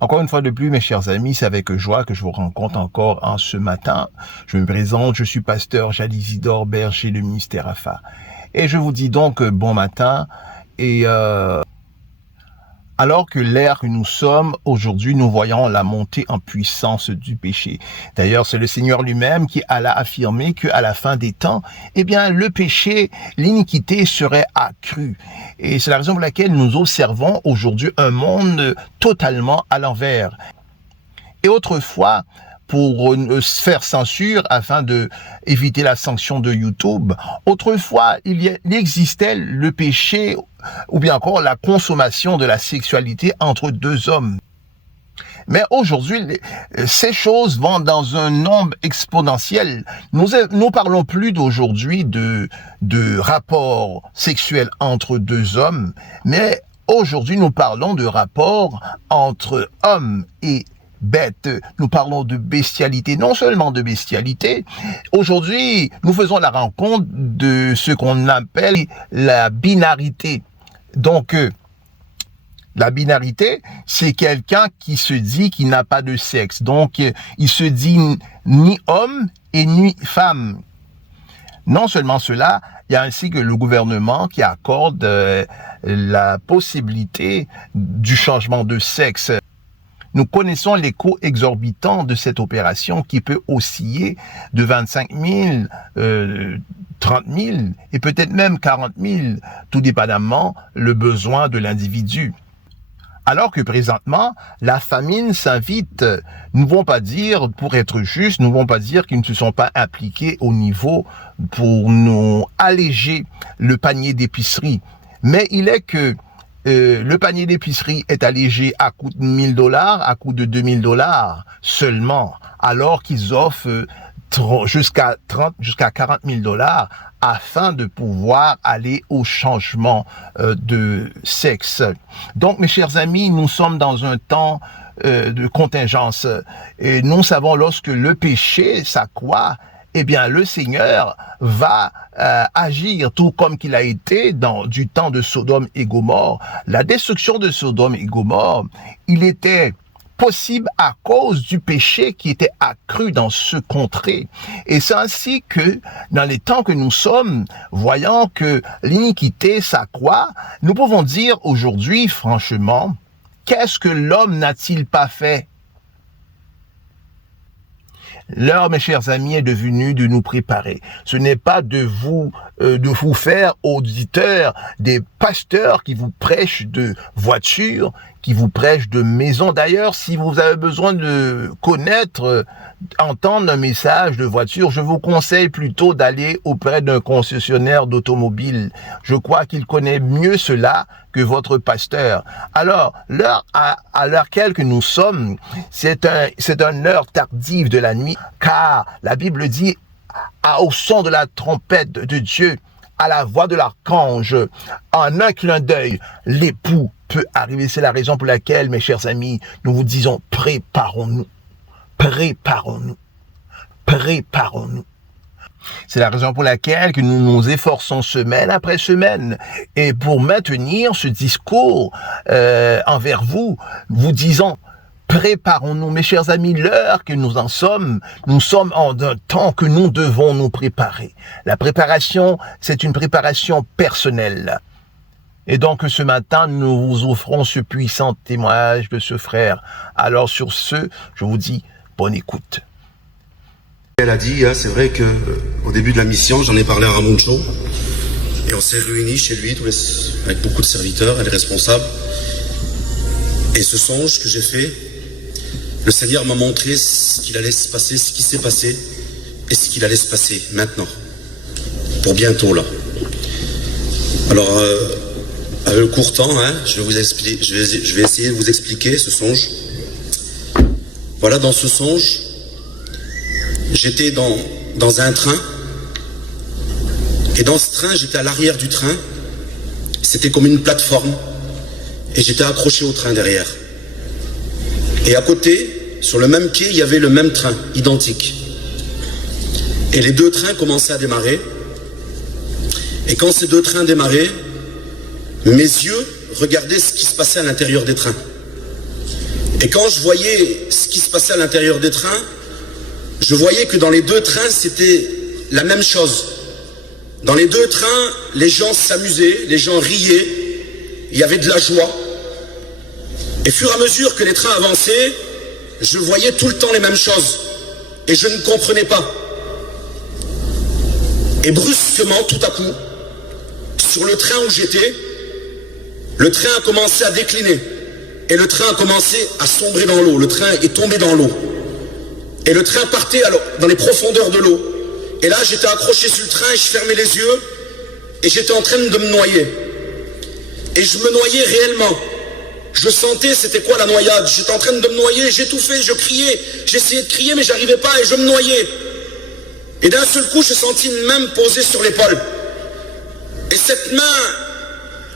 Encore une fois de plus, mes chers amis, c'est avec joie que je vous rencontre encore en ce matin. Je me présente, je suis pasteur Jalisidor Berger de Ministère AFA. Et je vous dis donc bon matin. Et alors que l'ère que nous sommes aujourd'hui, nous voyons la montée en puissance du péché. D'ailleurs, c'est le Seigneur lui-même qui alla affirmer qu'à la fin des temps, eh bien, le péché, l'iniquité serait accrue. Et c'est la raison pour laquelle nous observons aujourd'hui un monde totalement à l'envers. Et autrefois, pour se faire censure afin de éviter la sanction de YouTube. Autrefois, il existait le péché ou bien encore la consommation de la sexualité entre deux hommes. Mais aujourd'hui, ces choses vont dans un nombre exponentiel. Nous parlons plus d'aujourd'hui de rapports sexuels entre deux hommes, mais aujourd'hui, nous parlons de rapports entre hommes et bête. Nous parlons de bestialité, non seulement de bestialité. Aujourd'hui, nous faisons la rencontre de ce qu'on appelle la binarité. Donc, la binarité, c'est quelqu'un qui se dit qu'il n'a pas de sexe. Donc, il se dit ni homme et ni femme. Non seulement cela, il y a ainsi que le gouvernement qui accorde la possibilité du changement de sexe. Nous connaissons les coûts exorbitants de cette opération qui peut osciller de 25 000, 30 000 et peut-être même 40 000, tout dépendamment le besoin de l'individu. Alors que présentement, la famine s'invite, nous ne vont pas dire, pour être juste, nous ne vont pas dire qu'ils ne se sont pas impliqués au niveau pour nous alléger le panier d'épicerie. Mais il est que le panier d'épicerie est allégé à coût de $1 000, à coût de $2 000 seulement, alors qu'ils offrent jusqu'à 30, jusqu'à $40 000 afin de pouvoir aller au changement de sexe. Donc, mes chers amis, nous sommes dans un temps de contingence et nous savons lorsque le péché s'accroît, eh bien, le Seigneur va agir tout comme qu'il a été du temps de Sodome et Gomorrhe. La destruction de Sodome et Gomorrhe, il était possible à cause du péché qui était accru dans ce contrée. Et c'est ainsi que, dans les temps que nous sommes, voyant que l'iniquité s'accroît, nous pouvons dire aujourd'hui, franchement, qu'est-ce que l'homme n'a-t-il pas fait? L'heure, mes chers amis, est devenue de nous préparer. Ce n'est pas de vous faire auditeurs des pasteurs qui vous prêchent de voitures, qui vous prêchent de maisons. D'ailleurs, si vous avez besoin de connaître, entendre un message de voiture, je vous conseille plutôt d'aller auprès d'un concessionnaire d'automobile. Je crois qu'il connaît mieux cela que votre pasteur. Alors, l'heure à laquelle que nous sommes, c'est une heure tardive de la nuit, car la Bible dit, au son de la trompette de Dieu, à la voix de l'archange, en un clin d'œil, l'époux peut arriver. C'est la raison pour laquelle, mes chers amis, nous vous disons, préparons-nous, préparons-nous, préparons-nous. C'est la raison pour laquelle que nous nous efforçons semaine après semaine et pour maintenir ce discours envers vous, vous disons, préparons-nous, mes chers amis, l'heure que nous en sommes, nous sommes en un temps que nous devons nous préparer. La préparation, c'est une préparation personnelle. Et donc, ce matin, nous vous offrons ce puissant témoignage de ce frère. Alors, sur ce, je vous dis, bonne écoute. Elle a dit, c'est vrai que au début de la mission, j'en ai parlé à Ramon Cho, et on s'est réunis chez lui avec beaucoup de serviteurs et les responsables. Et ce songe que j'ai fait, le Seigneur m'a montré ce qu'il allait se passer, ce qui s'est passé et ce qu'il allait se passer maintenant, pour bientôt là. Alors, avec le court temps, je vais essayer de vous expliquer ce songe. Voilà, dans ce songe, j'étais dans un train, et dans ce train, j'étais à l'arrière du train, c'était comme une plateforme, et j'étais accroché au train derrière. Et à côté, sur le même quai, il y avait le même train, identique. Et les deux trains commençaient à démarrer, et quand ces deux trains démarraient, mes yeux regardaient ce qui se passait à l'intérieur des trains. Et quand je voyais ce qui se passait à l'intérieur des trains, je voyais que dans les deux trains, c'était la même chose. Dans les deux trains, les gens s'amusaient, les gens riaient, il y avait de la joie. Et fur et à mesure que les trains avançaient, je voyais tout le temps les mêmes choses. Et je ne comprenais pas. Et brusquement, tout à coup, sur le train où j'étais, le train a commencé à décliner. Et le train a commencé à sombrer dans l'eau. Le train est tombé dans l'eau. Et le train partait dans les profondeurs de l'eau. Et là, j'étais accroché sur le train et je fermais les yeux. Et j'étais en train de me noyer. Et je me noyais réellement. Je sentais c'était quoi la noyade. J'étais en train de me noyer, j'étouffais, je criais. J'essayais de crier mais j'arrivais pas et je me noyais. Et d'un seul coup, je sentis une main me poser sur l'épaule. Et cette main,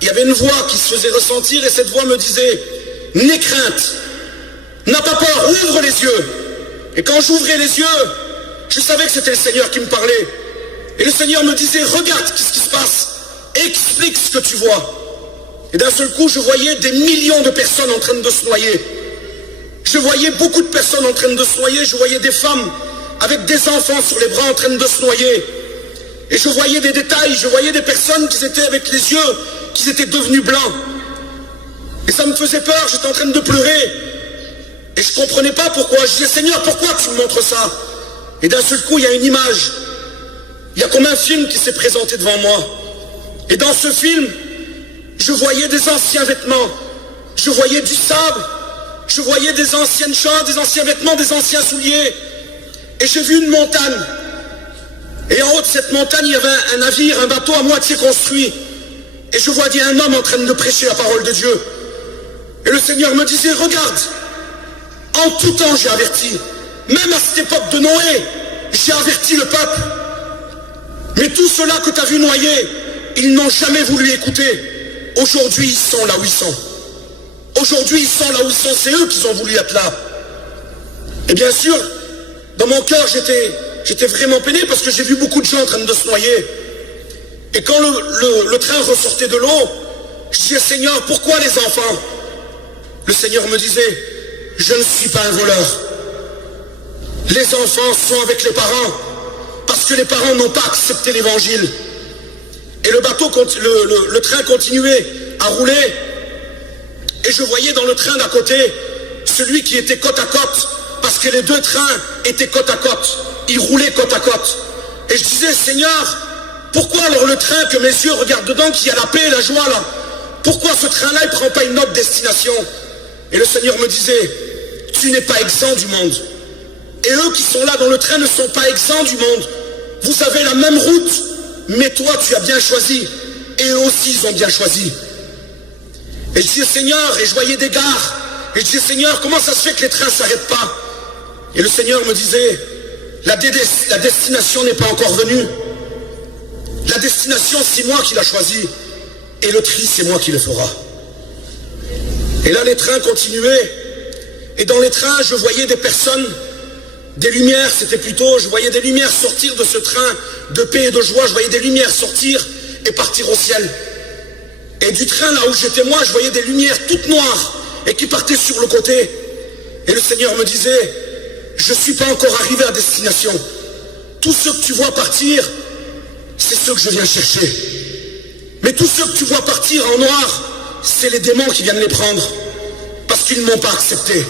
il y avait une voix qui se faisait ressentir et cette voix me disait « N'aie crainte, n'as pas peur, ouvre les yeux ». Et quand j'ouvrais les yeux, je savais que c'était le Seigneur qui me parlait. Et le Seigneur me disait « Regarde, qu'est-ce qui se passe? Explique ce que tu vois ». Et d'un seul coup, je voyais des millions de personnes en train de se noyer. Je voyais beaucoup de personnes en train de se noyer. Je voyais des femmes avec des enfants sur les bras en train de se noyer. Et je voyais des détails. Je voyais des personnes qui étaient avec les yeux, qui étaient devenus blancs. Et ça me faisait peur. J'étais en train de pleurer. Et je ne comprenais pas pourquoi. Je disais, Seigneur, pourquoi tu me montres ça? Et d'un seul coup, il y a une image. Il y a comme un film qui s'est présenté devant moi. Et dans ce film, je voyais des anciens vêtements, je voyais du sable, je voyais des anciennes choses, des anciens vêtements, des anciens souliers. Et j'ai vu une montagne. Et en haut de cette montagne, il y avait un navire, un bateau à moitié construit. Et je voyais un homme en train de prêcher la parole de Dieu. Et le Seigneur me disait, regarde, en tout temps j'ai averti, même à cette époque de Noé, j'ai averti le peuple. Mais tous ceux-là que tu as vu noyer, ils n'ont jamais voulu écouter. Aujourd'hui, ils sont là où ils sont. Aujourd'hui, ils sont là où ils sont. C'est eux qui ont voulu être là. Et bien sûr, dans mon cœur, j'étais vraiment peiné parce que j'ai vu beaucoup de gens en train de se noyer. Et quand le train ressortait de l'eau, je disais, Seigneur, pourquoi les enfants? Le Seigneur me disait, je ne suis pas un voleur. Les enfants sont avec les parents parce que les parents n'ont pas accepté l'évangile. Et le train continuait à rouler. Et je voyais dans le train d'à côté celui qui était côte à côte. Parce que les deux trains étaient côte à côte. Ils roulaient côte à côte. Et je disais, Seigneur, pourquoi alors le train que mes yeux regardent dedans, qui a la paix et la joie là, pourquoi ce train-là, il ne prend pas une autre destination? Et le Seigneur me disait, tu n'es pas exempt du monde. Et eux qui sont là dans le train ne sont pas exempts du monde. Vous avez la même route. Mais toi, tu as bien choisi. Et eux aussi, ils ont bien choisi. Et je disais, Seigneur, et je voyais des gares. Et je disais, Seigneur, comment ça se fait que les trains ne s'arrêtent pas? Et le Seigneur me disait, la destination n'est pas encore venue. La destination, c'est moi qui l'a choisie. Et le tri, c'est moi qui le fera. Et là, les trains continuaient. Et dans les trains, je voyais des personnes, des lumières, c'était plutôt, je voyais des lumières sortir de ce train de paix et de joie, je voyais des lumières sortir et partir au ciel. Et du train là où j'étais moi, je voyais des lumières toutes noires et qui partaient sur le côté. Et le Seigneur me disait, je ne suis pas encore arrivé à destination. Tous ceux que tu vois partir, c'est ceux que je viens chercher. Mais tous ceux que tu vois partir en noir, c'est les démons qui viennent les prendre, parce qu'ils ne m'ont pas accepté.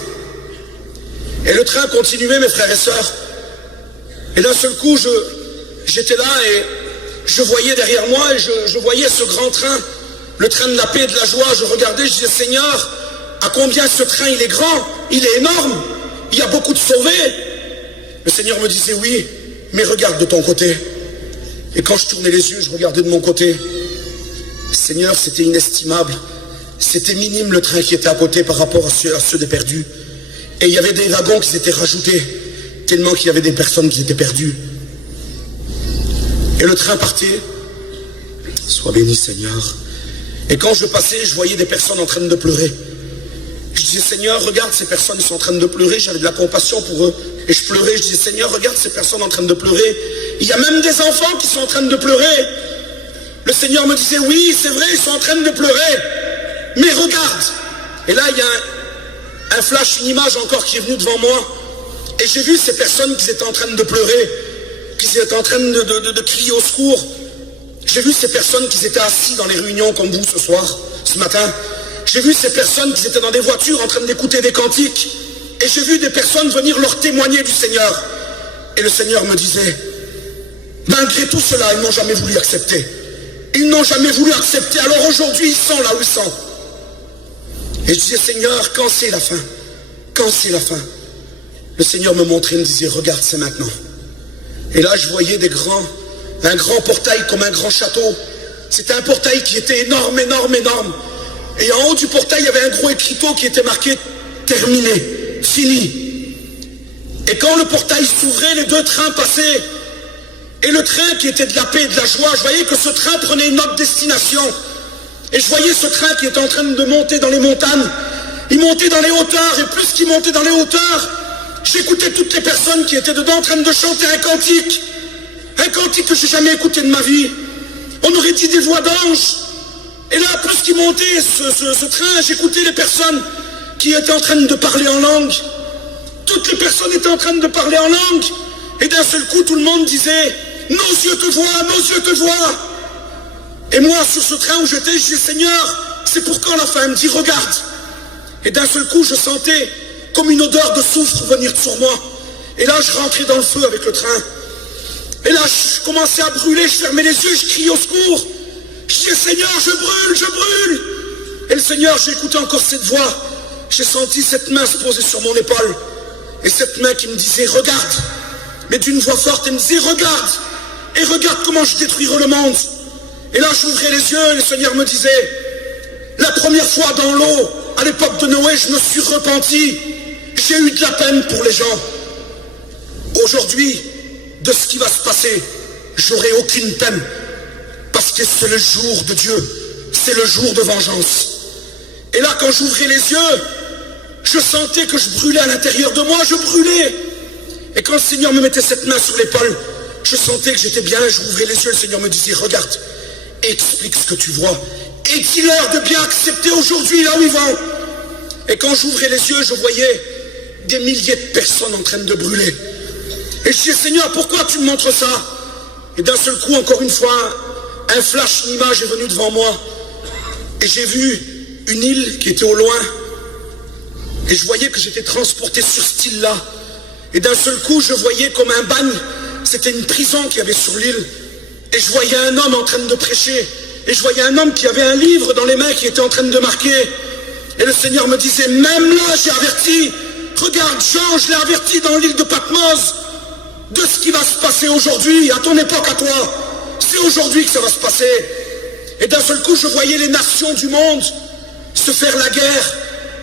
Et le train continuait, mes frères et sœurs. Et d'un seul coup, j'étais là et je voyais derrière moi, et je voyais ce grand train, le train de la paix et de la joie. Je regardais, je disais, Seigneur, à combien ce train il est grand, il est énorme, il y a beaucoup de sauvés. Le Seigneur me disait, oui, mais regarde de ton côté. Et quand je tournais les yeux, je regardais de mon côté. Seigneur, c'était inestimable. C'était minime le train qui était à côté par rapport à ceux des perdus. Et il y avait des wagons qui s'étaient rajoutés, tellement qu'il y avait des personnes qui étaient perdues. Et le train partait. Sois béni, Seigneur. Et quand je passais, je voyais des personnes en train de pleurer. Je disais, Seigneur, regarde, ces personnes sont en train de pleurer. J'avais de la compassion pour eux. Et je pleurais, je disais, Seigneur, regarde ces personnes en train de pleurer. Il y a même des enfants qui sont en train de pleurer. Le Seigneur me disait, oui, c'est vrai, ils sont en train de pleurer. Mais regarde. Et là, il y a un flash, une image encore qui est venue devant moi. Et j'ai vu ces personnes qui étaient en train de pleurer, qui étaient en train de crier au secours. J'ai vu ces personnes qui étaient assis dans les réunions comme vous ce soir, ce matin. J'ai vu ces personnes qui étaient dans des voitures en train d'écouter des cantiques. Et j'ai vu des personnes venir leur témoigner du Seigneur. Et le Seigneur me disait, malgré tout cela, ils n'ont jamais voulu accepter. Ils n'ont jamais voulu accepter. Alors aujourd'hui, ils sont là où ils sont. Et je disais, Seigneur, quand c'est la fin? Quand c'est la fin? Le Seigneur me montrait, me disait, regarde, c'est maintenant. Et là, je voyais un grand portail comme un grand château. C'était un portail qui était énorme, énorme, énorme. Et en haut du portail, il y avait un gros écriteau qui était marqué « Terminé, fini ». Et quand le portail s'ouvrait, les deux trains passaient. Et le train qui était de la paix et de la joie, je voyais que ce train prenait une autre destination. Et je voyais ce train qui était en train de monter dans les montagnes. Il montait dans les hauteurs, et plus qu'il montait dans les hauteurs, j'écoutais toutes les personnes qui étaient dedans en train de chanter un cantique. Un cantique que j'ai jamais écouté de ma vie. On aurait dit des voix d'anges. Et là, plus qu'il montait ce train, j'écoutais les personnes qui étaient en train de parler en langue. Toutes les personnes étaient en train de parler en langue. Et d'un seul coup, tout le monde disait « Nos yeux te voient, nos yeux te voient ». Et moi, sur ce train où j'étais, je disais « Seigneur, c'est pour quand la fin ?» Il me dit « Regarde ». Et d'un seul coup, je sentais comme une odeur de soufre venir sur moi. Et là, je rentrais dans le feu avec le train. Et là, je commençais à brûler, je fermais les yeux, je criais au secours. Je disais, Seigneur, je brûle, je brûle. Et le Seigneur, j'ai écouté encore cette voix. J'ai senti cette main se poser sur mon épaule. Et cette main qui me disait, regarde. Mais d'une voix forte, elle me disait, regarde. Et regarde comment je détruirai le monde. Et là, j'ouvrais les yeux et le Seigneur me disait, la première fois dans l'eau, à l'époque de Noé, je me suis repenti. J'ai eu de la peine pour les gens. Aujourd'hui, de ce qui va se passer, j'aurai aucune peine. Parce que c'est le jour de Dieu. C'est le jour de vengeance. Et là, quand j'ouvrais les yeux, je sentais que je brûlais à l'intérieur de moi, je brûlais. Et quand le Seigneur me mettait cette main sur l'épaule, je sentais que j'étais bien, j'ouvrais les yeux, le Seigneur me disait, regarde, explique ce que tu vois. Et dis-leur de bien accepter aujourd'hui là où ils vont. Et quand j'ouvrais les yeux, je voyais des milliers de personnes en train de brûler. Et je disais, Seigneur, pourquoi tu me montres ça? Et d'un seul coup, encore une fois, un flash, une image est venue devant moi. Et j'ai vu une île qui était au loin. Et je voyais que j'étais transporté sur cette île-là. Et d'un seul coup, je voyais comme un bagne. C'était une prison qu'il y avait sur l'île. Et je voyais un homme en train de prêcher. Et je voyais un homme qui avait un livre dans les mains qui était en train de marquer. Et le Seigneur me disait, même là, j'ai averti. Regarde, Jean, je l'ai averti dans l'île de Patmos de ce qui va se passer aujourd'hui, à ton époque, à toi. C'est aujourd'hui que ça va se passer. Et d'un seul coup, je voyais les nations du monde se faire la guerre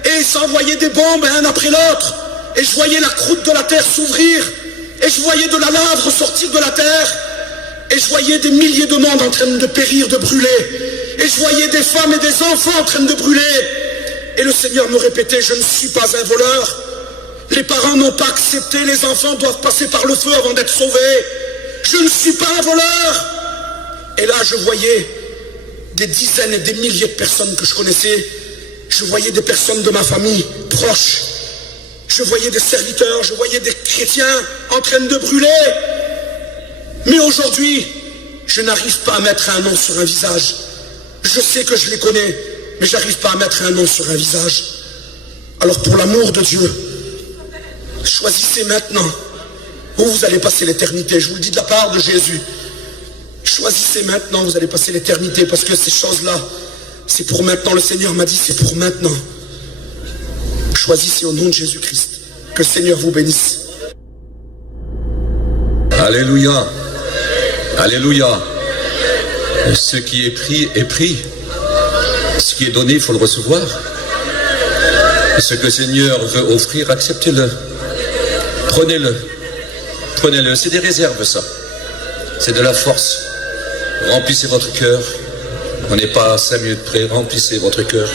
et s'envoyer des bombes un après l'autre. Et je voyais la croûte de la terre s'ouvrir. Et je voyais de la lave ressortir de la terre. Et je voyais des milliers de monde en train de périr, de brûler. Et je voyais des femmes et des enfants en train de brûler. Et le Seigneur me répétait, je ne suis pas un voleur. Les parents n'ont pas accepté, les enfants doivent passer par le feu avant d'être sauvés. Je ne suis pas un voleur. Et là, je voyais des dizaines et des milliers de personnes que je connaissais. Je voyais des personnes de ma famille proches. Je voyais des serviteurs, je voyais des chrétiens en train de brûler. Mais aujourd'hui, je n'arrive pas à mettre un nom sur un visage. Je sais que je les connais, mais je n'arrive pas à mettre un nom sur un visage. Alors pour l'amour de Dieu, choisissez maintenant où vous allez passer l'éternité. Je vous le dis de la part de Jésus. Choisissez maintenant où vous allez passer l'éternité, parce que ces choses-là, c'est pour maintenant. Le Seigneur m'a dit, c'est pour maintenant. Choisissez au nom de Jésus-Christ. Que le Seigneur vous bénisse. Alléluia. Alléluia. Ce qui est pris est pris. Ce qui est donné, il faut le recevoir. Ce que le Seigneur veut offrir, acceptez-le. Prenez-le. Prenez-le. C'est des réserves, ça. C'est de la force. Remplissez votre cœur. On n'est pas à 5 minutes près. Remplissez votre cœur.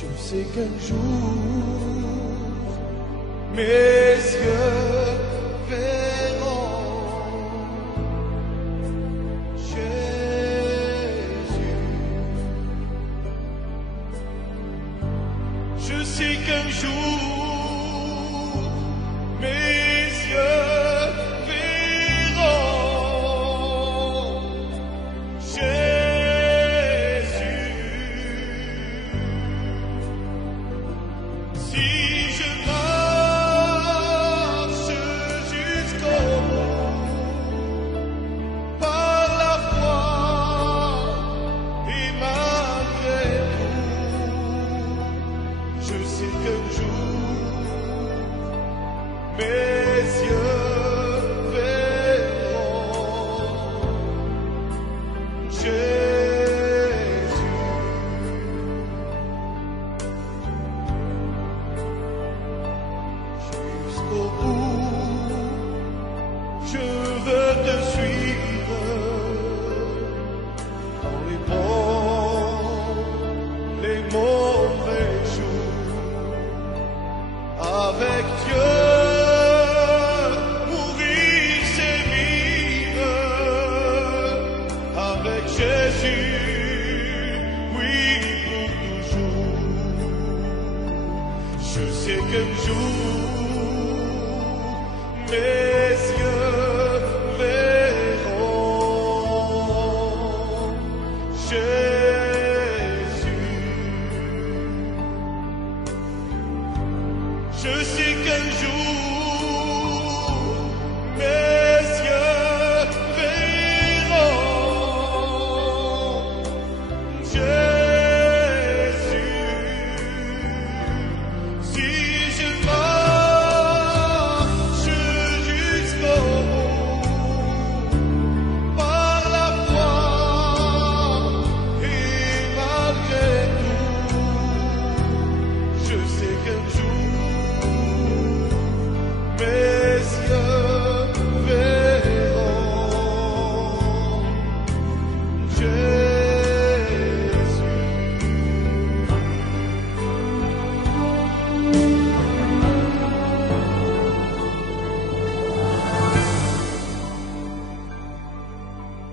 Je sais qu'un jour mes yeux verront Jésus. Je sais qu'un jour mes yeux verront Jésus. Si je marche jusqu'au bout par la foi et malgré tout, je sais qu'un jour mes yeux verront Jésus. Jusqu'au bout, je veux te suivre dans les bons, les mauvais jours. Avec Dieu, mourir c'est vivre. Avec Jésus, oui pour toujours. Je sais qu'un jour mes yeux verront Jésus. Je sais qu'un jour